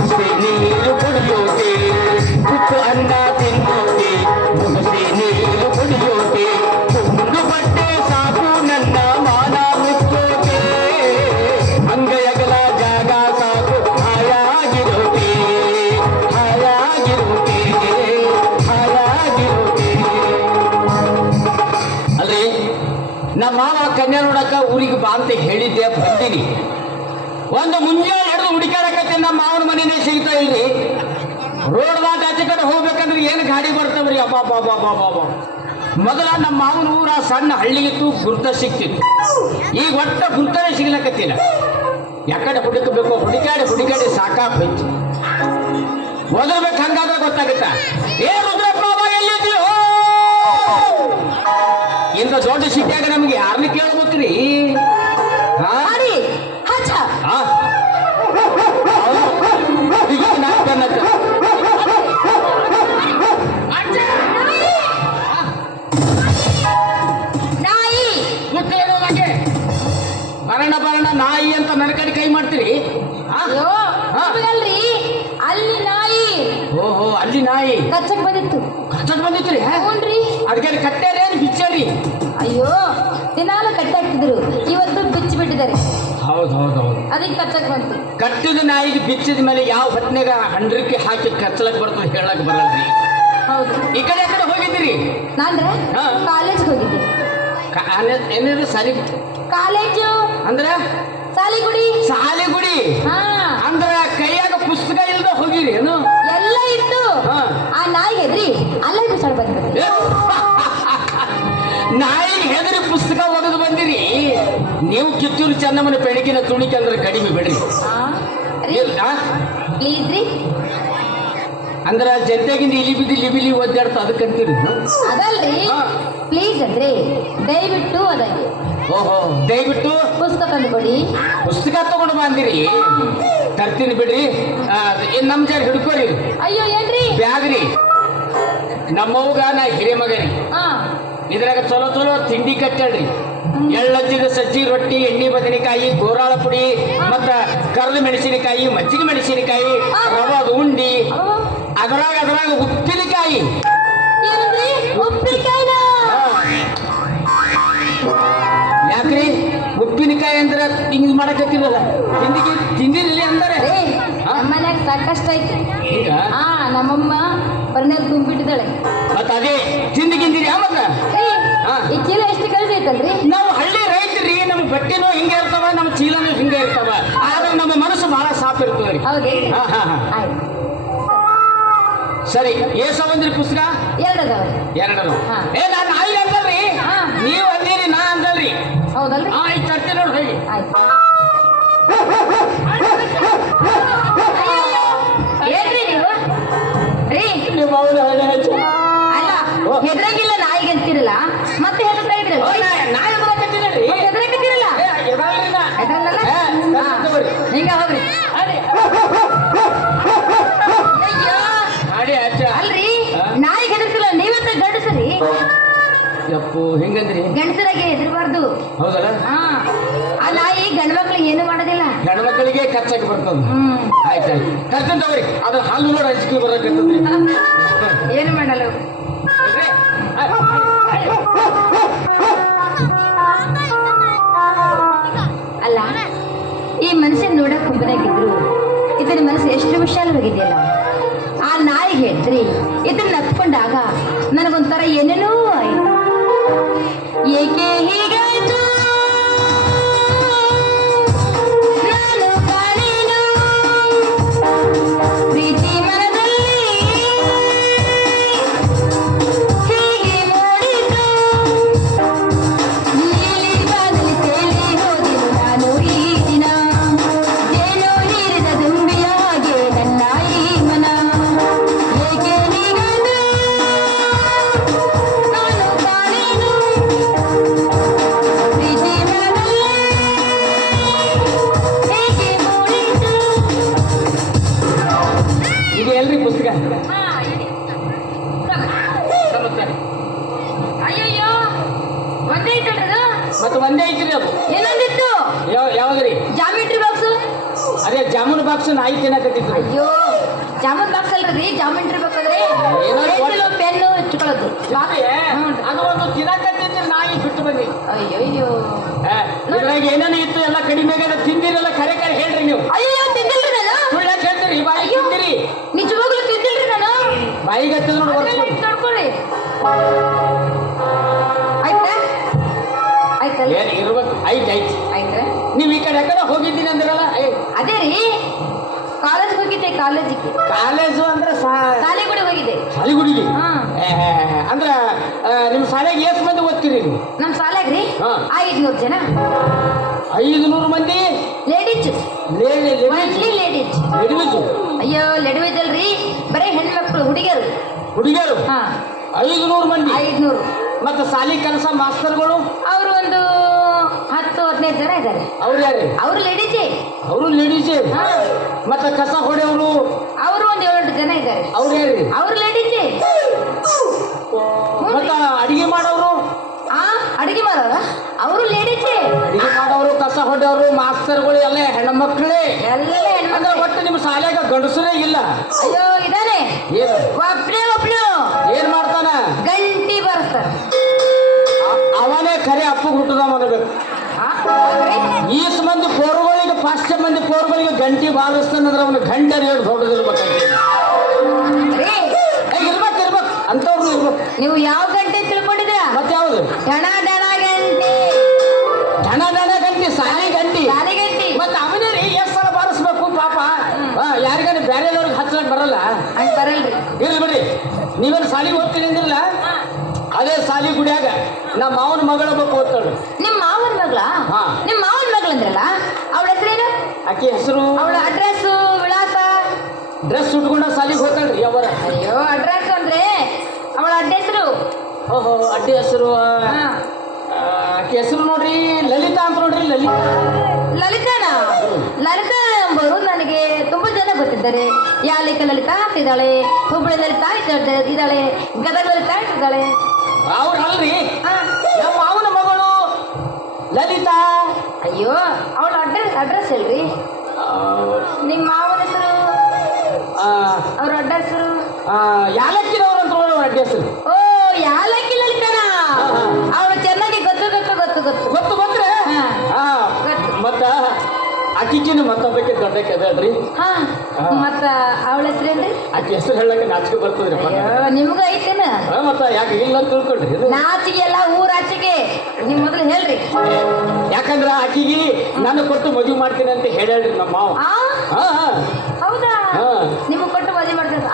ಬಿಸಿ ನೀರು ಕುಡಿಯೋಕೆ, ಉಪ್ಪು ಅನ್ನ ತಿನ್ನೋಕೆ, ಮುಗಿಸಿ ನೀರು ಕುಡಿಯೋಕೆ, ತುಂಡು ಬಟ್ಟೆ ಸಾಕು ನನ್ನ ಮಾನ ಮುಚ್ಚೋಕೆ, ಅಂಗೈಯಗಲ ಜಾಗ ಸಾಕು ಹಾಯಾಗಿರೋಕೆ, ಹಾಯಾಗಿರೋಕೆ, ಹಾಯಾಗಿರೋಕೆ. ಅಲ್ರಿ ನಮ್ಮ ಮಾವ ಕನ್ಯಾ ನೋಡಕ್ಕ ಊರಿಗೆ ಬಾ ಅಂತ ಹೇಳಿದ್ದೆ, ಬಂದೀನಿ. ಒಂದು ಮುಂಜಾನೆ ಹಿಡಿದು ಹುಡುಕಾಡಕತ್ತೆ, ನಮ್ಮ ಮಾವನ ಮನೆನೇ ಸಿಗ್ತಾ ಇಲ್ರಿ. ರೋಡ್ದಾಗ ಆಚೆ ಕಡೆ ಹೋಗ್ಬೇಕಂದ್ರೆ ಏನು ಗಾಡಿ ಬರ್ತಾವ್ರಿ. ಅಬ್ಬಾ ಮೊದಲ ನಮ್ಮ ಮಾವನ ಊರ ಸಣ್ಣ ಹಳ್ಳಿಗಿತ್ತು, ಗುರ್ತ ಸಿಕ್ತಿತ್ತು. ಈಗ ಒಟ್ಟ ಗುರ್ತನೇ ಸಿಗ್ಲಕತ್ತಿಲ್ಲ. ಯಾಕಡೆ ಹುಡುಕಬೇಕು, ಹುಡುಕಾಡಿ ಸಾಕಾಗೋಯ್ತು. ಓದಬೇಕು, ಹಂಗಾದ್ರೆ ಗೊತ್ತಾಗುತ್ತ. ಏ ರುದ್ರಪ್ಪ ಎಲ್ಲಿದ್ದೀಯೋ? ಇಂಥ ದೊಡ್ಡ ಸಿಟ್ಟಾಗ ನಮ್ಗೆ ಯಾರನ್ನ ಕೇಳ್ಬೇಕ್ರಿ? ಬರಣ ನಾಯಿ ಅಂತ ನನ್ನ ಕಡೆ ಕೈ ಮಾಡ್ತೀರಿ? ಅಲ್ಲಿ ನಾಯಿ. ಓಹೋ, ಅಲ್ಲಿ ನಾಯಿ ಕಚ್ಚಕ್ ಬಂದಿತ್ತು ರೀ. ಅದಕ್ಕೆ ಕಟ್ಟೇರೇನು ಬಿಚ್ಚಾರಿ? ಅಯ್ಯೋ, ದಿನಾಲು ಕಟ್ಟಾಕ್ತಿದ್ರು, ಇವತ್ತು ಬಿಚ್ಚಿ ಬಿಟ್ಟಿದ್ದಾರೆ. ಹೌದು ಅದಕ್ಕೆ ಕಚ್ಚಕ್ ಬಂತು. ಕಟ್ಟಿದ ನಾಯಿಗೆ ಬಿಚ್ಚಿದ ಮೇಲೆ ಯಾವ ಹೊತ್ತಿನಾಗ ಹಂಡ್ರಕ್ಕೆ ಹಾಕಿ ಕಚ್ಚಲಕ್ ಬರ್ತದೆ ಹೇಳಕ್ ಬರಲ್ರಿ. ಹೌದು. ಈ ಕಡೆ ಆ ಕಡೆ ಹೋಗಿದ್ದೀರಿ? ನಾನ್ರೆ ಕಾಲೇಜ್ ಹೋಗಿದ್ದೆ. ಏನಿದ್ರು ಸಾಲಿ ಕಾಲೇಜು ಅಂದ್ರ ಸಾಲಿಗುಡಿ ಅಂದ್ರ ಕೈಯಾಗ ಪುಸ್ತಕ ಇಲ್ದ ಹೋಗಿರಿ ಏನು? ಎಲ್ಲ ಇತ್ತು. ಆ ನಾಯಿಗೆ ಹೆದ್ರಿ ಅಲ್ಲೇ ಬಿಸಾಡ್ ಬಂದ್ಬಿಟ್ಟು. ನಾಯಿಗೆ ಹೆದರಿ ಪುಸ್ತಕ ಓದೋದು ಬಂದಿರಿ ನೀವು? ಕಿತ್ತೂರು ಚೆನ್ನಮ್ಮನ ಬೆಳಗಿನ ತುಣಿಕೆ ಅಂದ್ರೆ ಕಡಿಮೆ ಬಿಡ್ರಿ. ಪ್ಲೀಸ್ ರೀ. ಅಂದ್ರ ಜನತೆಗಿಂದ ಇಲಿಬಿಲಿ ಒದ್ದಾಡ್ತ ಅದಕ್ಕಂತೀರಿ? ಅದಲ್ರಿ, ಪ್ಲೀಸ್ ಅಂದ್ರೆ ದಯವಿಟ್ಟು ಅದಾಗಿ. ಓಹೋ, ದಯವಿಟ್ಟು ಪುಸ್ತಕ ತಂದುಕೊಡಿ. ಪುಸ್ತಕ ತಗೊಂಡು ಬಂದಿರಿ? ತರ್ತೀನಿ ಬಿಡ್ರಿ. ನಮ್ ಜಾರಿ ಹಿಡ್ಕೋರಿ. ಅಯ್ಯೋ, ಏನ್ರಿ ಬ್ಯಾಗ್ರಿ? ನಮ್ಮವ್ಗ ನಾ ಹಿರೇ ಮಗರಿ. ಇದ್ರಾಗ ಚಲೋ ತಿಂಡಿ ಕಟ್ಟಾಡ್ರಿ. ಎಳ್ಳಜ್ಜಿದ ಸಜ್ಜಿ ರೊಟ್ಟಿ, ಎಣ್ಣೆ ಬದನೆಕಾಯಿ, ಗೋರಾಳ ಪುಡಿ, ಮತ್ತ ಕರ್ದ ಮೆಣಸಿನಕಾಯಿ, ಮಜ್ಜಿಗೆ ಮೆಣಸಿನಕಾಯಿ, ರವಾದ ಉಂಡಿ, ಅದ್ರಾಗ ಉಪ್ಪಿನಕಾಯಿ. ಯಾಕ್ರಿ ಉಪ್ಪಿನಕಾಯಿ ಅಂದ್ರೆ ಹಿಂಗ್ ಮಾಡಕತ್ತಿರಲ್ಲ? ತಿಂದಿರಲಿ ಅಂದರೆ ಮನ್ಯಾಗ ಸಾಕಷ್ಟು ಐತಿ. ನಮ್ಮಮ್ಮ ಬರ್ನಾಗ ತುಂಬಿಟ್ಟಿದ್ದಾಳೆ. ಮತ್ತ ಅದೇ ತಿಂದಿಗಿಂದಿರಿ? ಮತ್ತ ಈ ಚೀಲ ಎಷ್ಟು ಕೆಲಸ ಐತಲ್ರಿ? ನಾವು ಹಳ್ಳಿ ರೈತರಿ, ನಮ್ಮ ಬಟ್ಟೆನೂ ಹಿಂಗೆ ಇರ್ತಾವ, ನಮ್ಮ ಚೀಲನೂ ಹಿಂಗೆ ಇರ್ತಾವ. ಆದ್ರೆ ನಮ್ಮ ಮನಸ್ಸು ಬಹಳ ಸಾಫ್ ಇರ್ತದ್ರಿ. ಸರಿ, ಏಸವಂದ್ರಿ ಪುಸ್ತಕ? ಎರಡದು. ನಾನು ನಾಯಿ ಅಂತಲ್ರಿ, ನೀವು ಅಂದಿರಿ, ನಾ ಅಂತಲ್ರಿ. ಹೌದಲ್ರಿ? ಆಯ್ತು, ತರ್ತೀನಿ ನೋಡಿ. ಹೇಳಿ. ಏನ್ರಿ ನೀವು? ಅಲ್ಲ, ಹೆದ್ರಾಗಿಲ್ಲ ನಾಯಿಗೆ ಅಂತಿರಲ್ಲ, ಮತ್ತೆ ಹೆದರ್ತಾ ಇದ್ರಲ್ಲ? ಹೆದರಾಕತ್ತೀರಲ್ಲ? ಹಿಂಗ ಹೋಗ್ರಿ. ಅಲ್ರಿ, ನಾಯಿಗೆ ಹೆದರ್ತಿಲ್ಲ, ನೀವಂತ ಗಂಡಸರಿ. ಯಪ್ಪು, ಹೆಂಗಂದ್ರಿ? ಗಂಡಸರಾಗಿ ಹೆದರ್ಬಾರ್ದು. ಹೌದಲ್ಲ? ಆ ನಾಯಿ ಗಂಡ ಮಕ್ಳಿಗೆ ಏನು ಮಾಡೋದಿಲ್ಲ. ಗಂಡ ಮಕ್ಕಳಿಗೆ ಕಚ್ಚಾಗಿ ಬರ್ತದ. ಆಯ್ತಾಯ್ತು, ಕರ್ತಂತವ್ರಿ. ಅದ್ರ ಹಾಲು ನೋಡಿ ಹಂಚಿಕೆ ಬರಕತ್ತದ್ರಿ. ಏನು ಮಾಡಲ್ಲ. ಅಲ್ಲ, ಈ ಮನುಷ್ಯನ್ ನೋಡಕ್ ಕುಂಬನಾಗಿದ್ರು ಇದನ್ನ ಮನಸ್ಸು ಎಷ್ಟು ವಿಶಾಲವಾಗಿದೆಯಲ್ಲ. ಆ ನಾಯಿಗೆ ಹೇಳ್ರಿ ಇದನ್ನ ಹತ್ಕೊಂಡಾಗ ನನಗೊಂಥರ ಏನೇನೋ ಆಯ್ತು. ಏಕೆ ಹೀಗಾಯ್ತು ನಾನು ಕಾಣೇನು ಪ್ರೀತಿ ಮನದಲ್ಲಿ ಹೀಗೆ ಮೂಡಿತು. ನೀಲಿ ಬಾಗಲಿ ತೇಲಿ ಹೋದೆನು ನಾನು ಈ ದಿನ, ಏನೋ ನೀರಿದ ದುಂಬಿಯಾಗೆ ನನ್ನ ಈ ಮನ. ಏಕೆ ಹೀಗಾಯ್ತು ನಾನು ಕಾಣೇನು ಪ್ರೀತಿ ಮನದಲ್ಲಿ ಹೇಗೆ ಮೂಡಿತು. ಇದು ಎಲ್ರಿ ಪುಸ್ತಕ? ಅಯ್ಯಯ್ಯೋ, ಒಂದೇ ಐತಲ್ರಿ ಅದು? ಮತ್ತೆ ಒಂದೇ ಐತ್ರಿ ಅದು? ಏನೊಂದಿತ್ತು? ಯಾವ್ದ್ರಿ? Geometry box. ಅದೇ ಜಾಮೂನ್ ಬಾಕ್ಸ್ ನಾಯಿ ತಿನ್ನಕತ್ತಿದ್ರು. ಅಯ್ಯೋ ಜಾಮೂನ್ ಬಾಕ್ಸ್ ಅಲ್ರಿ ಜಾಮೂನ್ ಇರ್ಬೇಕಾದ್ರೆ ಏನೋ ಪೆನ್ನು ಹಚ್ಕೊಳ್ಳೋದು ಅದು ಒಂದು ತಿನ್ನಕತ್ತಿದ್ರೆ ನಾಯಿ ಬಿಟ್ಟು ಬಂದಿ. ಅಯ್ಯೋ ಇದ್ರಾಗ ಏನೇನು ಇತ್ತು ಎಲ್ಲ ಕಡಿಮೆ ತಿಂದಿರಲ್ಲ. ಖರೆ ಖರೆ ಹೇಳ್ರಿ ನೀವು. ಅಯ್ಯೋ ತಿಂದಿಲ್ರಿ ನಾನು. ಸುಳ್ಳ ಹೇಳ್ತೀರಿ, ಬಾಯಿ ತಿಂದಿರಿ. ನಿಜವಾಗ್ಲೂ ತಿಂದಿಲ್ರಿ ನಾನು. ಬಾಯಿಗೆ ಹತ್ತಿದ ನೋಡಿ ನೋಡ್ಕೊಳ್ಳಿ. ಆಯ್ತಾ ಆಯ್ತಲ್ಲ ಏನ್ ಇರ್ಬೇಕು. ಐತ್ ಆಯ್ತಾ ನೀವ್ ಈ ಕಡೆ ಯಾಕಡೆ ಹೋಗಿದ್ದೀನಿ ಅಂದ್ರಲ್ಲ. ಅದೇ ರೀ ಕಾಲೇಜ್ ಹೋಗಿದ್ದೆ. ಕಾಲೇಜು ಅಂದ್ರೆ ಶಾಲೆಗುಡಿ ಹೋಗಿದ್ದೆ. ಶಾಲೆಗುಡಿಗೆ ಹಾ. ಅಂದ್ರ ನಿಮ್ ಶಾಲೆಗೆ ಎಷ್ಟು ಮಂದಿ ಓದ್ತೀರಿ ನೀವು? ನಮ್ ಶಾಲೆಗ್ರಿ ಹಾ. 500 ಜನ 500 ಮಂದಿ ಲೇಡೀಸ್. ಲೇಡೀಸ್ ಅಯ್ಯೋ ಲೇಡೀಸ್ ಅಲ್ರಿ, ಬರೀ ಹೆಣ್ಮಕ್ಳು ಹುಡುಗಿಯರು. ಹಾ 500 ಮಂದಿ. 500. ಮತ್ತೆ ಶಾಲಿ ಕೆಲಸ ಮಾಸ್ತರ್ಗಳು ಅವರು ಒಂದು 10-15 ಜನ ಇದ್ದಾರೆ. ಅವ್ರು ಯಾರು? ಅವರು ಲೇಡೀಸೇ. ಅವರು ಲೇಡೀಸೇ. ಮತ್ತೆ ಕಸ ಹೊಡೆಯವರು ಅವರು ಒಂದು 7-8 ಜನ ಇದ್ದಾರೆ. ಅವ್ರು ಯಾರು? ಅವರು ಲೇಡೀಸೇ. ಮತ್ತ ಅಡಿಗೆ ಮಾಡೋರು? ಅಡಿಗೆ ಮಾಡೋರ ಅವರು ಲೇಡೀಸೇ. ಅಡಿಗೆ ಮಾಡೋರು, ಕಸ ಹೊಡೆಯವರು, ಮಾಸ್ತರ್ಗಳು ಎಲ್ಲ ಹೆಣ್ಮಕ್ಳೇ. ಎಲ್ಲ ಅಂದ್ರೆ ಒಟ್ಟು ನಿಮ್ಮ ಶಾಲೆಗ ಗಂಡಸರೇ ಇಲ್ಲ. ಅಯ್ಯೋ ಇದಾನೆ. ಏನು? ಒಬ್ನು ಏನ್ ಮಾಡ್ತಾನ? ಗಂಟಿ ಬರ್ತಾರ. ಅವನೇ ಖರೆ ಅಪ್ಪಗೆ ಹುಟ್ಟದ ಮಾಡಬೇಕು. ಈಸ್ ಮಂದಿ ಪೋರ್ಗಳಿಗೆ, ಪಾಶ್ಚ ಮಂದಿ ಪೋರ್ಗಳಿಗೆ ಗಂಟಿ ಬಾರಿಸ್ತಾನಂದ್ರೆ ಅವನು ಗಂಟೆ ರೇಟ್ ದೊಡ್ಡದಿರ್ಬೇಕಾಗ್ತದೆ. ಇರ್ಬೇಕು ಅಂತವ್ರು ಇರ್ಬೇಕು. ನೀವು ಯಾವ ಗಂಟೆ ತಿಳ್ಕೊಂಡಿದ್ರ? ಮತ್ತೆ ಯಾವ್ದು? ಡಣ ಗಂಟೆ. ಢಣ ಗಂಟಿ, ಸಾಲಿ ಗಂಟಿ. ಮತ್ತೆ ಅವನೇ ರೀ ಎಷ್ಟು ಸಲ ಬಾರಿಸ್ಬೇಕು ಪಾಪ. ಯಾರಿಗಾನ ಬೇರೆದವ್ರಿಗೆ ಹಚ್ಚಲಕ್ ಬರಲ್ಲ. ಹಂಗೆ ಬರಲ್ರಿ. ಇರ್ಲಿ ಬಿಡ್ರಿ. ನೀವೇನು ಸಾಲಿಗೆ ಹೋಗ್ತೀನಿ ಅಂದಿರಲ್ಲ, ಅದೇ ಸಾಲಿ ಗುಡಿಯಾಗ ನಮ್ಮ ಮಾವನ ಮಗಳೊಬ್ಬ ಓದ್ತಾಳು. ನಿಮ್ಮ ಮಾವನ ಮಗಳ? ಹಾ. ನಿಮ್ಮ ಮಾವನ ಮಗಳು ಅಂದ್ರಲ್ಲ, ಅವಳ ಹೆಸರೇನು? ಆಕೆ ಹೆಸರು? ಅವಳ ಅಡ್ರೆಸ್, ವಿಳಾಸ? ಡ್ರೆಸ್ ಉಟ್ಕೊಂಡ ಸಾಲಿಗೆ ಹೋಗ್ತಾಳ್ರಿ ಅವರ. ಅಯ್ಯೋ ಅಡ್ರೆಸ್ ಅಂದ್ರೆ ಅವಳ ಅಡ್ಡ ಹೆಸರು. ಓಹೋ, ಅಡ್ಡಿ ಹೆಸರು. ಆಕೆ ಹೆಸರು ನೋಡ್ರಿ ಲಲಿತಾ ಅಂತ ನೋಡ್ರಿ. ಲಲಿತಾನಾ? ಲಲಿತಾ ಎಂಬುವರು ನನಗೆ ತುಂಬಾ ಜನ ಗೊತ್ತಿದ್ದಾರೆ. ಯಾಲಿಕ ಲಲಿತಾ ಅಂತ ಇದ್ದಾಳೆ, ಹುಬ್ಬಳ್ಳಿ ಲಲಿತಾ ಇದ್ದಾಳೆ, ಗದಗ ಲಲಿತಾ ಇದ್ದಾಳೆ. ಅವ್ರು ಅಲ್ರಿ, ನಮ್ಮ ಮಾವನ ಮಗಳು ಲಲಿತಾ. ಅಯ್ಯೋ ಅವಳ ಅಡ್ರೆಸ್ ಹೇಳ್ರಿ. ನಿಮ್ಮ ಮಾವನ ಹೆಸರು, ಅವ್ರ ಅಡ್ಡ ಹೆಸರು? ಯಾಲಕ್ಕಿನವ್ರು ಅಂತ ನೋಡ್ರಿ ಅವ್ರ ಅಡ್ಡಿ ಹೆಸರು. ಓ ಯಾಲಕ್ಕಿ ಲಲಿತಾನಾ? ಅವಳು ಚೆನ್ನಾಗಿ ಗೊತ್ತು. ಗೊತ್ತ್ರೆ. ಮತ್ತ ಆಕಿಕಿನ ಮತ್ತೊಬ್ಬಕ್ಕೆ ದೊಡ್ಡಕ್ಕೆ ಅದಲ್ರಿ. ಮತ್ತ ಅವಳ ಹೆಸರೇನ್ರಿ? ಆಕೆ ಹೆಸರು ಹೇಳಕ್ಕೆ ನಾಚಿಕೆ ಬರ್ತದ್ರಿ. ನಿಮ್ಗೂ ಐತೇನ? ಮತ್ತ ಯಾಕೆ ಇಲ್ಲ ಅಂತ ತಿಳ್ಕೊಳ್ರಿ. ನಾಚಿಕೆ ಎಲ್ಲ ಊರಾಚಿಕೆ. ನಿಮ್ ಮೊದಲು ಹೇಳ್ರಿ. ಯಾಕಂದ್ರ ಆಕಿಗೆ ನಾನು ಕೊಟ್ಟು ಮದುವೆ ಮಾಡ್ತೀನಿ ಅಂತ ಹೇಳ್ರಿ ನಮ್ಮ ಮಾವ. ಹೌದಾ? ನಿಮಗ್ ಕೊಟ್ಟು ಮದುವೆ ಮಾಡ್ತೀನಿ.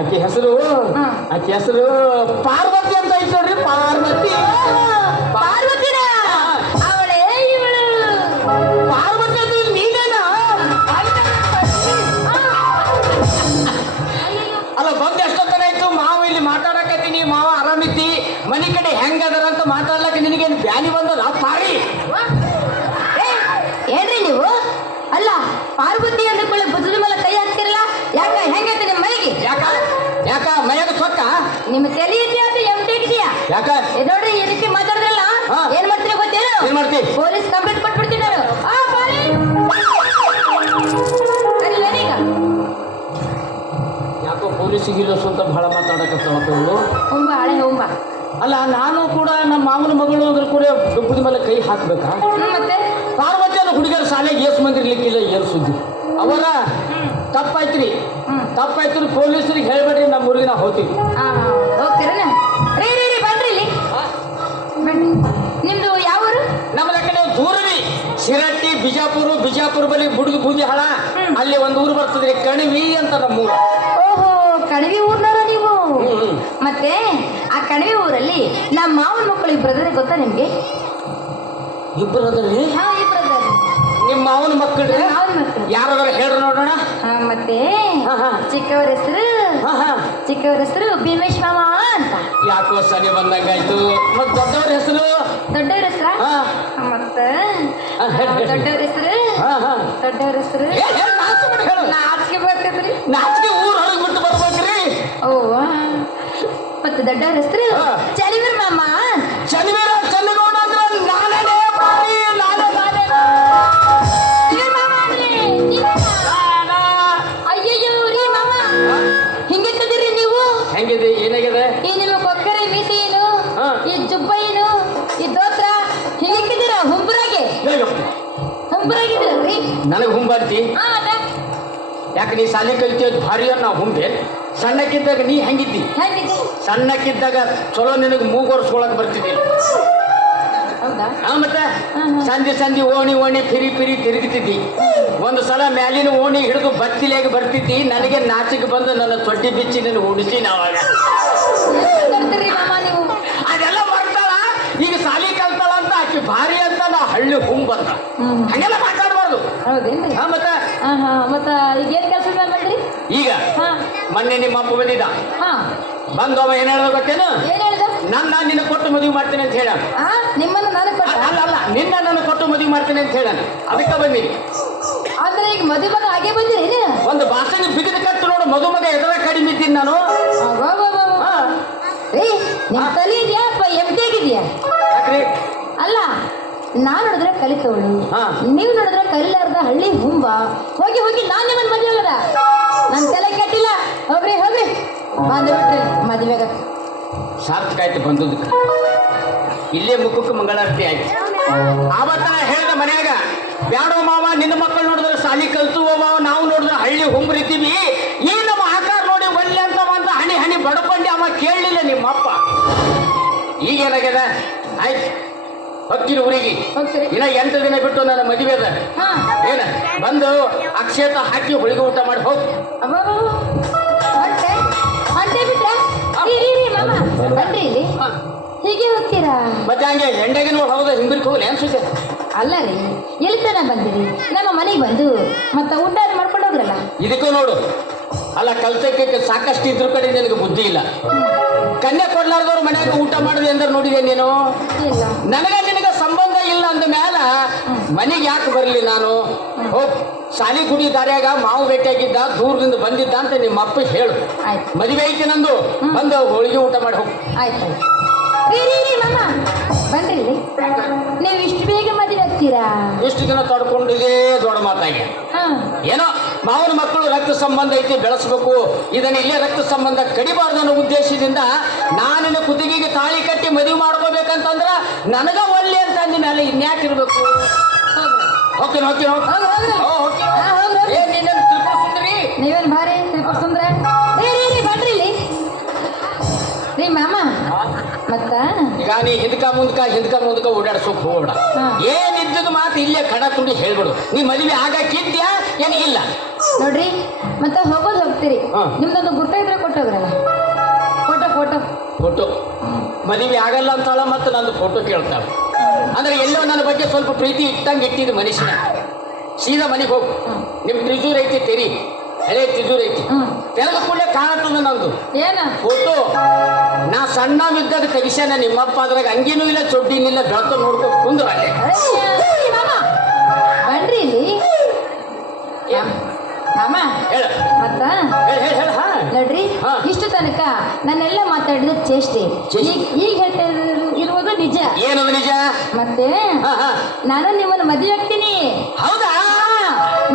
ಆಕೆ ಹೆಸರು ಪಾರ್ವತಿ ಅಂತ ಐತ್ ನೋಡ್ರಿ. ಪಾರ್ವತಿನ? ಅವಳೇ ಇವಳು. ಪಾರ್ವತಿ ಅಂದ್ರೆ ನೀನೇನಾ? ಅಲ್ಲ ಬಂದು ಎಷ್ಟೊತ್ತನ ಆಯ್ತು ಮಾವ ಇಲ್ಲಿ ಮಾತಾಡಕತ್ತೀನಿ. ಮಾವ ಆರಾಮಿದ್ದಿ? ಮನೆ ಕಡೆ ಹೆಂಗದರ ಅಂತ ಮಾತಾಡ್ಲಕ್ಕ ನಿನಗೇನು ಬ್ಯಾನಿ ಬಂದದ? ಪಾರಿ ಏನ್ರಿ ನೀವು? ಅಲ್ಲ ಪಾರ್ವತಿ ಅಂದ್ಕೊಳ್ಳಿ ಭುಜದ ಮೇಲೆ ಕೈ ಹಾಕ್ತಿರಲ್ಲ, ಯಾಕ? ಹೆಂಗೈತೆ ನಿಮ್ಮ ಮೈಗೆ? ಯಾಕ ಮೈಯಾಗ ಸೊಕ್ಕ? ನಿಮ್ಮ ತಲೆ ಇದೆಯಾ ಅದು ಎಮ್ಟೆಗಿದೆಯಾ? ಯಾಕ ನೋಡ್ರಿ ಈ ರೀತಿ ಮಾತಾಡಿದ್ರಲ್ಲ, ಏನ್ ಮಾಡ್ತೀರಿ ಗೊತ್ತೇನು? ಏನ್ ಮಾಡ್ತಿ? ಪೊಲೀಸ್ ಕಂಪ್ಲೇಂಟ್ ಕೊಟ್ಬಿಡ್ತೀನಿ ನಾನು. ಯಾಕೋ ಪೊಲೀಸಿಗೆ ಇಲ್ಲ ಅಂತ ಬಹಳ ಮಾತಾಡಕತ್ತವಳು. ಹಳೆ ಹೋಂಬ. ಅಲ್ಲ ನಾನು ಕೂಡ ನಮ್ಮ ಮಾವನ ಮಗಳು ಅದ್ರ ಕೂಡ ಡುಬ್ಬದ ಮೇಲೆ ಕೈ ಹಾಕ್ಬೇಕಾ? ಮತ್ತೆ ಪಾರ್ವತಿ ಅನ್ನೋ ಹುಡುಗರ ಶಾಲೆಗೆ ಏಸು ಮಂದಿ ಇರ್ಲಿಕ್ಕಿಲ್ಲ. ಏನು ಸುದ್ದಿ ಅವರ? ತಪ್ಪಾಯ್ತ್ರಿ. ಪೊಲೀಸರಿಗೆ ಹೇಳ್ಬೇಡ್ರಿ, ನಮ್ಮ ಊರಿಗೆ ನಾವು ಹೋಗ್ತೀವಿ. ಹೋಗ್ತೀರ? ಬನ್ರಿ ಇಲ್ಲಿ. ನಿಮ್ದು ಯಾವ ಊರು? ನಮ್ಮ ಕಡೆ ದೂರವಿ ಶಿರಟ್ಟಿ, ಬಿಜಾಪುರ ಬಳಿ ಬುಡುಗು ಬೂದಿ ಹಳ, ಅಲ್ಲಿ ಒಂದು ಊರು ಬರ್ತದ್ರಿ ಕಣಿವಿ ಅಂತ ನಮ್ಮೂರು. ಓಹೋ, ಕಣಿವಿ ಊರ್ನವ್ರ ನೀವು? ಮತ್ತೆ ಆ ಕಣಿವಿ ಊರಲ್ಲಿ ನಮ್ಮ ಮಾವನ ಮಕ್ಕಳು ಇಬ್ಬರದ್ರೆ ಗೊತ್ತಾ ನಿಮ್ಗೆ? ಇಬ್ಬರು ಅದರಿ? ನಿಮ್ಮ ಮಾವನ ಮಕ್ಕಳ್ರಿ? ಯಾರಾದ್ರೂ ಹೇಳ್ರಿ ನೋಡೋಣ. ಮತ್ತೆ ಚಿಕ್ಕವರ ಹೆಸರು ಭೀಮೇಶ್ ಮಾಮ ಅಂತ. ಯಾಕೋ ಸನಿ ಬಂದಂಗಾಯ್ತು. ಮತ್ ದೊಡ್ಡವ್ರ ಹೆಸರು? ದೊಡ್ಡವ್ರ ಹೆಸರ? ಮತ್ತೆ ದೊಡ್ಡವ್ರ ಹೆಸರು ನಾಚಿಕೆ ಬರ್ತದ್ರಿ. ನಾಚಿಕೆ ಊರ್ ಹೊರಗೆ ಬಿಟ್ಟು ಬರ್ಬೇಕ್ರಿ. ಓ, ಮತ್ತೆ ದೊಡ್ಡವ್ರ ಹೆಸರು ಚಳಿವೀರ್ ಮಾಮ. ಚಳಿವೀರ ಚಂದಗೌಡ ಅಂದ್ರೆ ನಾನೇ ನನಗೆ ಹುಂಬಂತಿ ಹಾ ಮತ್ತೆ ಯಾಕೆ ನೀ ಸಾಲಿ ಕಲಿತೀವಿ ಭಾರಿ ನಾ ಹುಂಬೆ ಸಣ್ಣಕ್ಕಿದ್ದಾಗ ನೀ ಹೆಂಗಿದ್ದಿ ಹೇಗಿದೆ ಸಣ್ಣಕ್ಕಿದ್ದಾಗ ಚಲೋ ನಿನಗೆ ಮೂಗೊರ್ಸ್ಕೊಳಕ್ ಬರ್ತಿದ್ದಿಲ್ಲ ಹೌದಾ ಮತ್ತೆ ಸಂಧಿ ಓಣಿ ಫಿರಿ ತಿರುಗ್ತಿದ್ದಿ ಒಂದು ಸಲ ಮ್ಯಾಲಿನ ಓಣಿ ಹಿಡಿದು ಬತ್ತಿಲೆಗೆ ಬರ್ತಿದ್ದಿ ನನಗೆ ನಾಚಿಕೆ ಬಂದು ನನ್ನ ತೊಟ್ಟಿ ಬಿಚ್ಚಿ ನೀನು ಉಡಿಸಿ ನಾವಾಗ ಮಾತಾಡ್ತೀರಿ ಮಾಮ ನೀವು ಅದೆಲ್ಲ ಬರ್ತಾಳ ಈಗ ಸಾಲಿ ಕಲ್ತಾಳ ಅಂತ ಆಕಿ ಭಾರಿ ಅಂತ ನಾ ಹಳ್ಳಿ ಬಂದ ಹಂಗೆಲ್ಲ ಮಾತಾಡ್ಬಾರ್ದು ಹೌದೇನ್ರಿ ಮತ್ತೆ ಹಾ ಮತ್ತ ಈಗ ಏನ್ ಕೆಲಸ ಮಾಡ್ರಿ ಈಗ ಹಾ ಮೊನ್ನೆ ನಿಮ್ಮ ಅಪ್ಪ ಬಂದಿದ್ದ ಹಾ ಬಂದವ ಏನ್ ಹೇಳ್ದ ಗೊತ್ತೇನು ಏನ್ ಹೇಳ್ದ ನಿನ್ನ ಕೊಟ್ಟು ಮದುವೆ ಮಾಡ್ತೇನೆ ಅಂತ ಹೇಳ ಆ ನಿಮ್ಮನ್ನ ನನಗ್ ಕೊಟ್ಟ ಅಲ್ಲ ನಿನ್ನ ನನ್ನ ಕೊಟ್ಟು ಮದುವೆ ಮಾಡ್ತೇನೆ ಅಂತ ಹೇಳ ಅದಕ್ಕೆ ಬಂದಿನಿ ಅಂದ್ರೆ ಈಗ ಮದುವೆ ಮಗ ಹಾಗೆ ಬಂದಿರಿ ಒಂದು ಭಾಷೆನ ಬಿಗಿದ ಕಟ್ಟು ನೋಡು ಮದುಮಗ ಎದರ ಕಡಿಮೆ ಇದ್ದೀನಿ ನಾನು ಹಾ. ರೀ ನಿಮ್ ತಲೆ ಇದೆಯಾ ಎಂಟಿ ಆಗಿದ್ಯಾ ಯಾಕ್ರಿ ಅಲ್ಲ ನಾನ್ ನೋಡಿದ್ರೆ ಕಲಿತವಳು ಹಾ. ನೀವು ನೋಡಿದ್ರೆ ಕಲಿಲಾರ್ದ ಹಳ್ಳಿ ಹುಂಬ ಹೋಗಿ ನಾನ್ ನಿಮ್ಮನ್ ಮದ್ವೆ ಆಗದ ನನ್ ತಲೆ ಕೆಟ್ಟಿಲ್ಲ ಹೋಗ್ರಿ ಬಂದ್ಬಿಟ್ರಿ ಮದ್ವೆಗ ಸಾರ್ಥಕ ಆಯ್ತು ಬಂದದಕ್ಕೆ ಇಲ್ಲೇ ಮುಖಕ್ಕೆ ಮಂಗಳಾರತಿ ಆಯ್ತು ಆವತ್ತ ಹೇಳ್ದ ಮನ್ಯಾಗ ಬ್ಯಾಡೋ ಮಾವ ನಿನ್ನ ಮಕ್ಕಳು ನೋಡಿದ್ರೆ ಸಾಲಿ ಕಲ್ತು ಮಾವ ನಾವು ನೋಡಿದ್ರೆ ಹಳ್ಳಿ ಹುಂಬ್ರಿತೀವಿ ಈ ನಮ್ಮ ಆಕಾರ ನೋಡಿ ಒಳ್ಳೆ ಅಂತ ಹಣಿ ಬಡ್ಕೊಂಡಿ ಅವ ಕೇಳಲಿಲ್ಲ ನಿಮ್ಮಪ್ಪ ಈಗೇನಾಗ್ಯದ ಆಯ್ತು ಹೊಕ್ಕಿನ ಊರಿಗೆ ಹೋಗ್ತೀರಿ ಇನ್ನ 8 ದಿನ ಬಿಟ್ಟು ನನ್ನ ಮದುವೆ ಅದ ಹಾ ಏನ ಬಂದು ಅಕ್ಷೇತ ಹಾಕಿ ಹೋಳಿಗೆ ಊಟ ಮಾಡಿ ಹೋಗಿ ಹೊಂಟೆ ಬಿಟ್ರೆ ರೀ ಮಾಮ ಬನ್ರಿ ಇಲ್ಲಿ ಹೀಗೆ ಹೋಗ್ತೀರಾ ಮತ್ತೆ ಹಂಗೆ ಎಂಡೆಗೆ ನೋಡಿ ಹೌದಾ ಹಿಂದಿರ್ಕ್ ಹೋಗ್ಲಿ ಅನ್ಸುತ್ತೆ ಅಲ್ಲ ರೀ ಎಲ್ಲಿ ತನ ಬಂದಿರಿ ನಮ್ಮ ಮನೆಗೆ ಬಂದು ಮತ್ತ ಊಟ ಮಾಡ್ಕೊಂಡು ಹೋಗ್ರಲ್ಲ ಇದಕ್ಕೂ ನೋಡು ಅಲ್ಲ ಕಲ್ತಕ್ಕೆ ಸಾಕಷ್ಟು ಇದ್ರ ಕಡೆ ನಿನಗೆ ಬುದ್ಧಿ ಇಲ್ಲ ಕನ್ಯಾ ಕೊಡ್ಲಾರ್ದವ್ರು ಮನ್ಯಾಗ ಊಟ ಮಾಡಿದೆ ಅಂದ್ರೆ ನೋಡಿದೆ ನೀನು ಇಲ್ಲ ನಿನಗ ಸಂಬಂಧ ಇಲ್ಲ ಅಂದ ಮ್ಯಾಲ ಮನೆಗೆ ಯಾಕೆ ಬರಲಿ ನಾನು ಹೋಗ್ ಸಾಲಿ ಗುಡಿ ದಾರ್ಯಾಗ ಮಾವು ಭೇಟಿಯಾಗಿದ್ದ ದೂರದಿಂದ ಬಂದಿದ್ದ ಅಂತ ನಿಮ್ಮ ಅಪ್ಪ ಹೇಳು ಆಯ್ತು ಮದುವೆ ಐತಿ ನಂದು ಬಂದು ಹೋಳಿಗೆ ಊಟ ಮಾಡಿ ಹೋಗಿ ಆಯ್ತು ರೀ ಮಾಮ ಬನ್ರಿ ಇಲ್ಲಿ ನೀವು ಇಷ್ಟು ಬೇಗ ಮದುವೆ ಆಗ್ತೀರಾ ಇಷ್ಟು ದಿನ ತಡ್ಕೊಂಡಿದೆ ದೊಡ್ಡ ಮಾತಾಗಿ ಹಾ ಏನೋ ಮಾವನ ಮಕ್ಕಳು ರಕ್ತ ಸಂಬಂಧ ಐತಿ ಬೆಳೆಸ್ಬೇಕು ಇದನ್ನ ಇಲ್ಲೇ ರಕ್ತ ಸಂಬಂಧ ಕಡಿಬಾರ್ದು ಅನ್ನೋ ಉದ್ದೇಶದಿಂದ ನಾನಿನ ಕುತ್ತಿಗೆಗೆ ತಾಳಿ ಕಟ್ಟಿ ಮದುವೆ ಮಾಡ್ಕೋಬೇಕಂತಂದ್ರ ನನಗ ಒಳ್ಳೆ ಅಂತ ಅಂದ ಮೇಲೆ ಇನ್ಯಾಕಿರ್ಬೇಕು ಹೋಗ್ತೀನಿ ತ್ರಿಪುರ ಸುಂದರಿ ನೀವೇನ್ ಭಾರಿ ತ್ರಿಪುರ ಸುಂದ್ರ ರೀ ಬನ್ರಿ ಇಲ್ಲಿ ರೀ ಮಾಮ ಮತ್ತ ಈಗ ನೀ ಹಿಂದ್ಕ ಮುಂದ್ಕ ಓಡಾಡ್ಸೋಕ್ ಹೋಗ್ಬೇಡ ಏನಿದ್ದದ ಮಾತು ಇಲ್ಲೇ ಕಡ ತುಂಬಿ ಹೇಳ್ಬಿಡು ನೀ ಮದುವೆ ಆಗಕ್ಕಿದ್ಯಾ ಏನಿಲ್ಲ ನೋಡ್ರಿ ಮತ್ತೆ ಹೋಗೋದು ಹೋಗ್ತೀರಿ ಹಾ. ನಿಮ್ದೊಂದು ಗುಟ್ಟ ಇದ್ರೆ ಕೊಟ್ಟೋಗ್ರಲ್ಲ ಫೋಟೋ ಮದುವೆ ಆಗಲ್ಲ ಅಂತಾಳ ಮತ್ತೆ ನಂದು ಫೋಟೋ ಕೇಳ್ತಾಳ ಅಂದ್ರೆ ಎಲ್ಲೋ ನನ್ನ ಬಗ್ಗೆ ಸ್ವಲ್ಪ ಪ್ರೀತಿ ಇಟ್ಟಂಗೆ ಇಟ್ಟಿದ್ದು ಮನುಷ್ಯನ ಸೀದಾ ಮನೆಗೆ ಹೋಗು ನಿಮ್ ತಿಜೂರ್ ಐತಿ ತೆರಿ ಹಳೆ ತಿಜೂರ್ ಐತಿ ತೆರೆದ ಕೂಡಲೇ ಕಾಣತ್ತದ ನಂದು ಏನ ಫೋಟೋ ನಾ ಸಣ್ಣವಿದ್ದಾಗ ತೆಗಿಸ್ಯಾನ ನಿಮ್ಮಪ್ಪ ಅದ್ರಾಗ ಅಂಗಿನೂ ಇಲ್ಲ ಚೊಡ್ಡಿನೂ ಇಲ್ಲ ಬೆಳತ ನೋಡ್ಕೊ ಕುಂದ್ರ ಅಲ್ಲೇ ಮಾಮ ಬನ್ರಿ ಇಲ್ಲಿ ಮಾಮ ಹೇಳ ಮತ್ತ ಹೇಳ ಹಾ ನೋಡ್ರಿ ಹಾ. ಇಷ್ಟು ತನಕ ನಾನೆಲ್ಲ ಮಾತಾಡಿದ ಚೇಷ್ಟೆ ಚೇಷ್ಟೆ. ಈಗ ಹೇಳ್ತಾ ಇರುವುದು ನಿಜ ಏನದು ನಿಜ ಮತ್ತೆ ಹಾ ಹಾ ನಾನು ನಿಮ್ಮನ್ನು ಮದುವೆ ಆಗ್ತೀನಿ ಹೌದಾ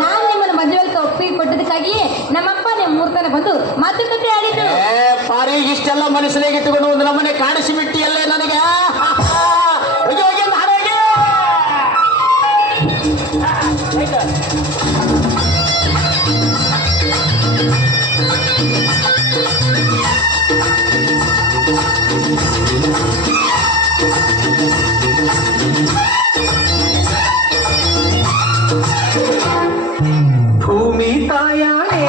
ನಾನು ನಿಮ್ಮನ್ನು ಮದುವೆ ಒಪ್ಪಿಗೆ ಕೊಟ್ಟದಕ್ಕಾಗಿ ನಮ್ಮಪ್ಪ ನಿಮ್ಮ ಮೂರ್ತನ ಬಂದು ಮಾತುಕತೆ ಆಡಿದ್ರು ಪಾರಿ ಇಷ್ಟೆಲ್ಲ ಮನಸ್ಸಿನಾಗ ಇಟ್ಟುಕೊಂಡು ಒಂದು ನಮ್ಮನೆ ಕಾಣಿಸಿ ಬಿಟ್ಟಿಯಲ್ಲೇ ನನಗೆ ಹೋಗಿ ಹೋಗಿ ನಾಡೋಗಿ ಭೂಮಿ ತಾಯಾಣೆ